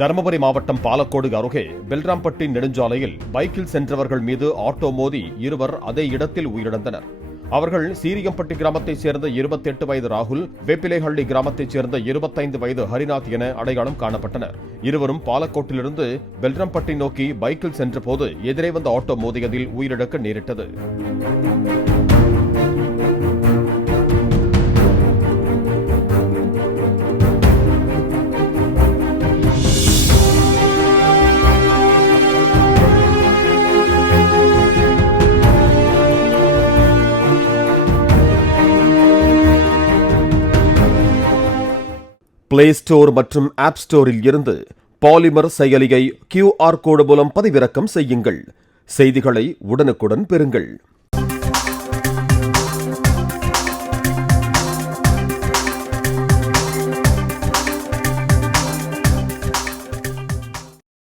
தருமபுரி மாவட்டம் பாலக்கோடு அருகே பெல்ராம்பட்டி நெடுஞ்சாலையில் பைக்கில் சென்றவர்கள் மீது ஆட்டோ மோதி இருவர் அதே இடத்தில் உயிரிழந்தனர். அவர்கள் சீரியம்பட்டி கிராமத்தைச் சேர்ந்த 28 வயது ராகுல், வேப்பிலைஹள்ளி கிராமத்தைச் சேர்ந்த 25 வயது ஹரிநாத் என அடையாளம் காணப்பட்டனர். இருவரும் பாலக்கோட்டிலிருந்து பெல்ராம்பட்டி நோக்கி பைக்கில் சென்றபோது எதிரே வந்த ஆட்டோ மோதியதில் உயிரிழக்க நேரிட்டது. பிளே ஸ்டோர் மற்றும் ஆப் ஸ்டோரில் இருந்து பாலிமர் செயலியை QR கோடு மூலம் பதிவிறக்கம் செய்யுங்கள். செய்திகளை உடனுக்குடன் பெறுங்கள்.